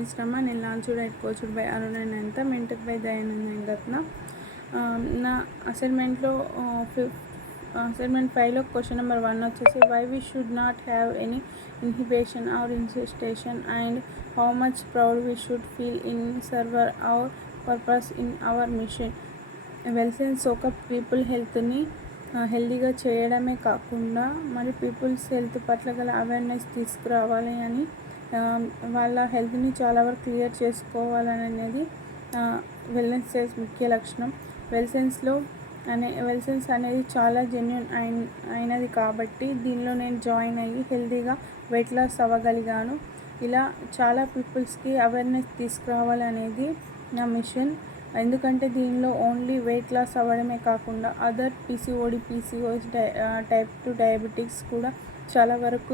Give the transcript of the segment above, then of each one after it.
మిశ్రమ, నేను launch diet coached by Aruna Ananta, మెంటెడ్ బై దయానందన్ రత్న. నా అసైన్మెంట్లో అసైన్మెంట్ 5లో క్వశ్చన్ నెంబర్ 1 వచ్చేసి why we should not have any inhibition or insistence and how much proud we should feel in server our purpose in our mission. వెల్సెన్స్ ఒక people హెల్త్ని హెల్దీగా చేయడమే కాకుండా మరి పీపుల్స్ హెల్త్ పట్ల గల అవేర్నెస్ తీసుకురావాలి అని, వాళ్ళ హెల్త్ని చాలా వరకు క్లియర్ చేసుకోవాలనేది వెల్నెస్ ముఖ్య లక్షణం. వెల్సెన్స్ అనేది చాలా జెన్యూన్ అయినది కాబట్టి దీనిలో నేను జాయిన్ అయ్యి హెల్తీగా వెయిట్ లాస్ అవ్వగలిగాను. ఇలా చాలా పీపుల్స్కి అవేర్నెస్ తీసుకురావాలనేది నా మిషన్. ఎందుకంటే దీనిలో ఓన్లీ వెయిట్ లాస్ అవ్వడమే కాకుండా other PCOD, PCOS, type 2 diabetics కూడా చాలా వరకు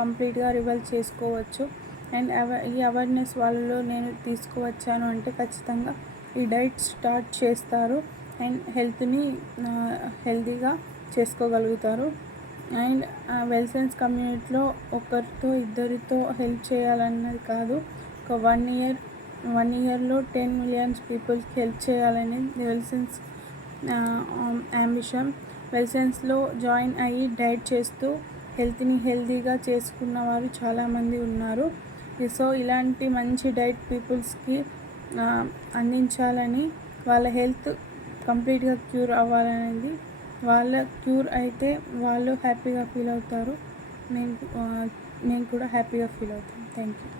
కంప్లీట్గా రివర్స్ చేసుకోవచ్చు. అండ్ ఈ అవేర్నెస్ వాళ్ళలో నేను తీసుకువచ్చాను అంటే ఖచ్చితంగా ఈ డైట్ స్టార్ట్ చేస్తారు అండ్ హెల్త్ని హెల్తీగా చేసుకోగలుగుతారు. అండ్ వెల్సెన్స్ కమ్యూనిటీలో ఒకరితో ఇద్దరితో హెల్ప్ చేయాలన్నది కాదు, ఒక 1 ఇయర్లో 10 million పీపుల్స్కి హెల్ప్ చేయాలనేది వెల్సెన్స్ అంబిషన్. వెల్సెన్స్లో జాయిన్ అయ్యి డైట్ చేస్తూ హెల్త్ని హెల్తీగా చేసుకున్న వారు చాలామంది ఉన్నారు. సో ఇలాంటి మంచి డైట్ పీపుల్స్కి అందించాలని, వాళ్ళ హెల్త్ కంప్లీట్గా క్యూర్ అవ్వాలనేది, వాళ్ళ క్యూర్ అయితే వాళ్ళు హ్యాపీగా ఫీల్ అవుతారు, నేను కూడా హ్యాపీగా ఫీల్ అవుతాను. Thank you.